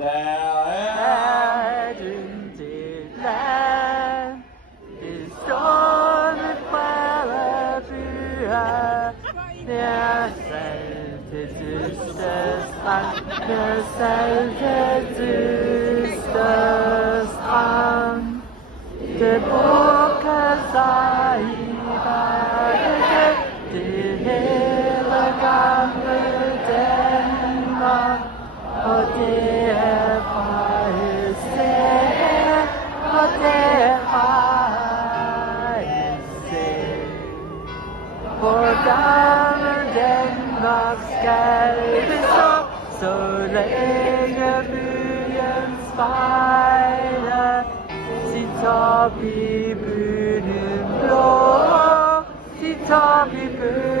Der er et yndigt land, det stående brede byer, nær salte dyste strand, nær salte dyste strand. Det bukker sig i bakken, det hele gamle Danmark, og det er fra et sted, og det er fra et sted. For gamle Danmark skal bestå, så længe byen spejler sit op i byen blå, sit op i byen